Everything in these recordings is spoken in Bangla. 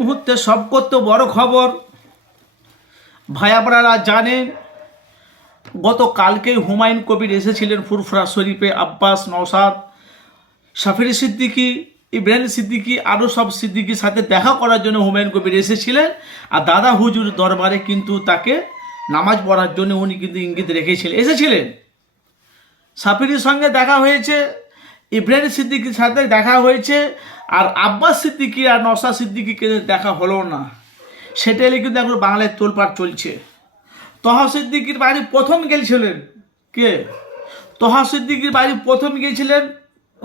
মুহূর্তে সব করতে বড় খবর। ভাই আপনারা জানেন গত কালকেই হুমায়ুন কবির এসেছিলেন ফুরফুরা শরীফে আব্বাস নওসাদ সাফির সিদ্দিকি, ইব্রাহিম সিদ্দিকি, আরও সব সিদ্দিকির সাথে দেখা করার জন্য হুমায়ুন কবির এসেছিলেন। আর দাদা হুজুর দরবারে কিন্তু তাকে নামাজ পড়ার জন্য উনি কিন্তু ইঙ্গিত রেখেছিলেন, এসেছিলেন। সাফিরির সঙ্গে দেখা হয়েছে ইব্রাহিম সিদ্দিকির সাথে দেখা হয়েছে আর আব্বাস সিদ্দিকি আর নসা সিদ্দিকিকে দেখা হলো না। সেটা কিন্তু এখন বাংলায় তোলপাট চলছে। তহা সিদ্দিকির বাড়ি প্রথম গেছিলেন কে? তহা সিদ্দিকির বাড়ি প্রথম গিয়েছিলেন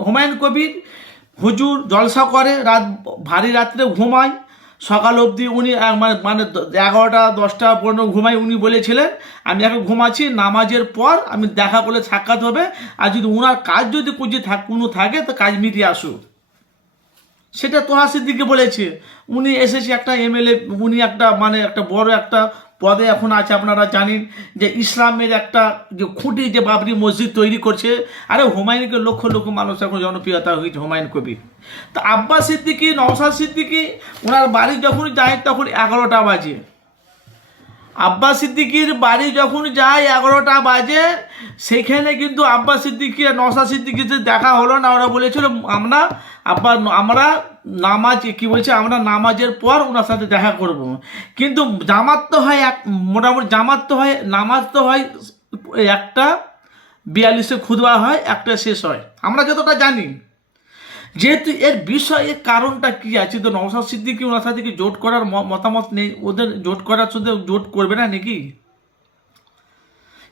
হুমায়ুন কবির। হুজুর জলসা করে, রাত, ভারী রাত্রে ঘুমায়। সকাল অবধি উনি মানে মানে এগারোটা, দশটা পর্যন্ত ঘুমাই উনি বলেছিলেন, আমি এখন ঘুমাচ্ছি, নামাজের পর আমি দেখা করলে সাক্ষাৎ হবে, আর যদি ওনার কাজ যদি কুজি থাক কোনো থাকে, তো কাজ মিটিয়ে আসুক। সেটা তোহা দিকে বলেছে। উনি এসেছে একটা এমএলএ, উনি একটা মানে একটা বড় একটা পদে এখন আছে, আপনারা জানেন যে ইসলামের একটা যে খুঁটি যে বাবরি মসজিদ তৈরি করছে, আরে হুমায়ুনকে লক্ষ লক্ষ মানুষ এখন জনপ্রিয়তা হয়েছে হুমায়ুন কবি তা আব্বাস সিদ্দিকি নওসাদ সিদ্দিকি, ওনার বাড়ি যখন যায় তখন এগারোটা বাজে। আব্বাস সিদ্দিকির বাড়ি যখন যায় এগারোটা বাজে, সেখানে কিন্তু আব্বাস সিদ্দিকি আর নসা সিদ্দিকিতে দেখা হলো না, ওরা বলেছিল, আমরা, আব্বা, আমরা নামাজ কি বলছে? আমরা নামাজের পর ওনার সাথে দেখা করব। কিন্তু জামাত তো হয় এক, মোটামুটি জামাত তো হয়, নামাজ তো হয়, একটা বিয়াল্লিশে খুদবা হয়, একটা শেষ হয়। আমরা যতটা জানি। যেহেতু এর বিষয়ে কারণটা কি আছে, তো নওসাদ সিদ্দিকি ওনার সাথে কি জোট করার মতামত নেই, ওদের জোট করার সাথে জোট করবে না নাকি?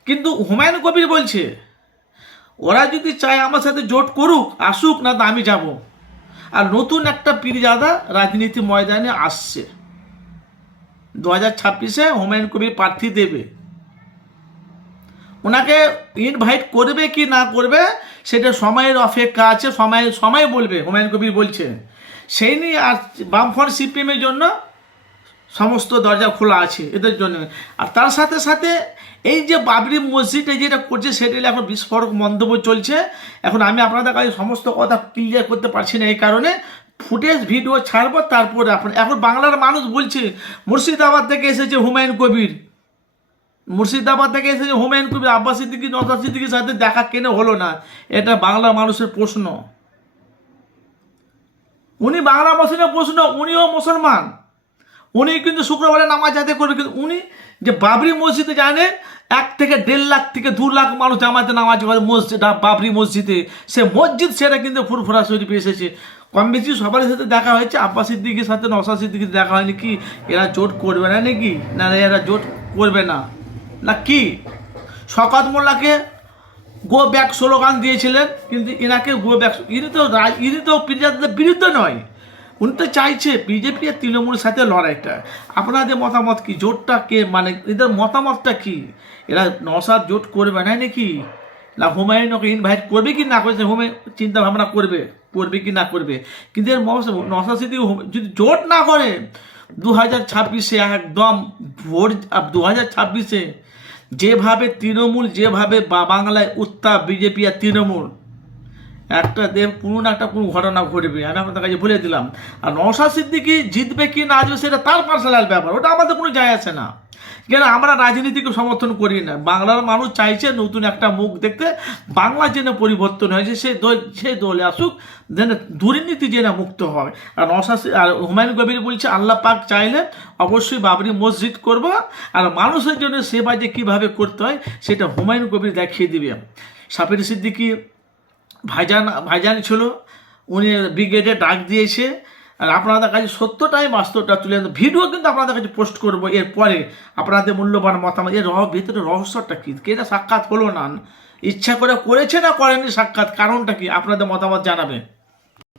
কিন্তু হুমায়ুন কবির বলছে, ওরা যদি চায় আমার সাথে জোট করুক, আসুক, না তো আমি যাব। আর নতুন একটা পীরজাদা রাজনীতি ময়দানে আসছে। দু হাজার ছাব্বিশে হুমায়ুন কবির প্রার্থী দেবে। ওনাকে ইনভাইট করবে কি না করবে, সেটা সময়ের অপেক্ষা আছে, সময় সময় বলবে, হুমায়ুন কবির বলছে। সেই নিয়ে আর বামফ্রন্ট সিপিএমের জন্য সমস্ত দরজা খোলা আছে এদের জন্য। আর তার সাথে সাথে এই যে বাবরি মসজিদে যেটা করছে, সেটা এখন বিস্ফোরক মন্তব্য চলছে। এখন আমি আপনাদের কাছে সমস্ত কথা ক্লিয়ার করতে পারছি না এই কারণে। ফুটেজ, ভিডিও ছাড়বো, তারপরে এখন এখন বাংলার মানুষ বলছে, মুর্শিদাবাদ থেকে এসেছে হুমায়ুন কবির। মুর্শিদাবাদ থেকে এসেছে হুমায়ুন কবির, আব্বাস সিদ্দিকি নসাদ সিদ্দিকির সাথে দেখা কেন হলো না? এটা বাংলা মানুষের প্রশ্ন। উনি বাংলা মুসলিমের প্রশ্ন, উনিও মুসলমান। উনি কিন্তু শুক্রবারে নামাজ আদায় করবে, কিন্তু উনি যে বাবরি মসজিদে জানে, এক থেকে দেড় লাখ থেকে দু লাখ মানুষ জামাতে নামাজ পড়ে মসজিদ বাবরি মসজিদে। সে মসজিদ সেটা কিন্তু ফুরফুরা শরীফে এসেছে। কম বেশি সবার সাথে দেখা হয়েছে, আব্বাস সিদ্দিকির সাথে নসা সিদ্দিকির দেখা হয়নি কি? এরা জোট করবে না নাকি? না, এরা জোট করবে না। না কি? শকাত মোল্লাকে গো ব্যাক স্লোগান দিয়েছিলেন, কিন্তু এনাকে গো ব্যাক ইনি তো ইনি তো পিরজাদের বিরুদ্ধে নয়। উনি তো চাইছে বিজেপি আর তৃণমূলের সাথে লড়াইটা। আপনাদের মতামত কি? জোটটা কে? মানে এদের মতামতটা কি? এরা নসাদ জোট করবে না নাকি? না হুমায়ুন ওকে ইনভাইট করবে কি না করবে? হুমায়ুন চিন্তা ভাবনা করবে করবে কি না করবে? কিন্তু এর নসাদ সিদ্ধি যদি জোট না করে দু হাজার ছাব্বিশে একদম ভোট দু হাজার ছাব্বিশে যেভাবে তৃণমূল, যেভাবে বা- বাংলায় উত্তাপ, বিজেপি আর তৃণমূল, একটা দেব কোনো না একটা কোনো ঘটনা ঘটবে, আমি আপনাদের কাছে বলে দিলাম। আর নশা সিদ্দিকি জিতবে কি না আসবে সেটা তার পার্সোনাল ব্যাপার, ওটা আমাদের কোনো যায় আছে না। কেন আমরা রাজনীতিকে সমর্থন করি না? বাংলার মানুষ চাইছে নতুন একটা মুখ দেখতে। বাংলা যেন পরিবর্তন হয়েছে, সে দল সেই দলে আসুক, যেন দুর্নীতি যেন মুক্ত হয়। আর নওশাদ আর হুমায়ুন কবির বলছে, আল্লাহ পাক চাইলে অবশ্যই বাবরি মসজিদ করব, আর মানুষের জন্য সেবা যে কীভাবে করতে হয়, সেটা হুমায়ুন কবির দেখিয়ে দিবে। সাফির সিদ্দিকি ভাইজান ভাইজান ছিল, উনি ব্রিগেডে ডাক দিয়েছে আর আপনাদের কাছে সত্যটাই বাস্তবটা তুলে ভিডিও কিন্তু আপনাদের কাছে পোস্ট করব, এরপরে আপনাদের মূল্যবান মতামত, এর রহ ভিতরে রহস্যটা কী? কে সাক্ষাৎ হলো না? ইচ্ছা করে করেছে না করেনি সাক্ষাৎ? কারণটা কি? আপনাদের মতামত জানাবেন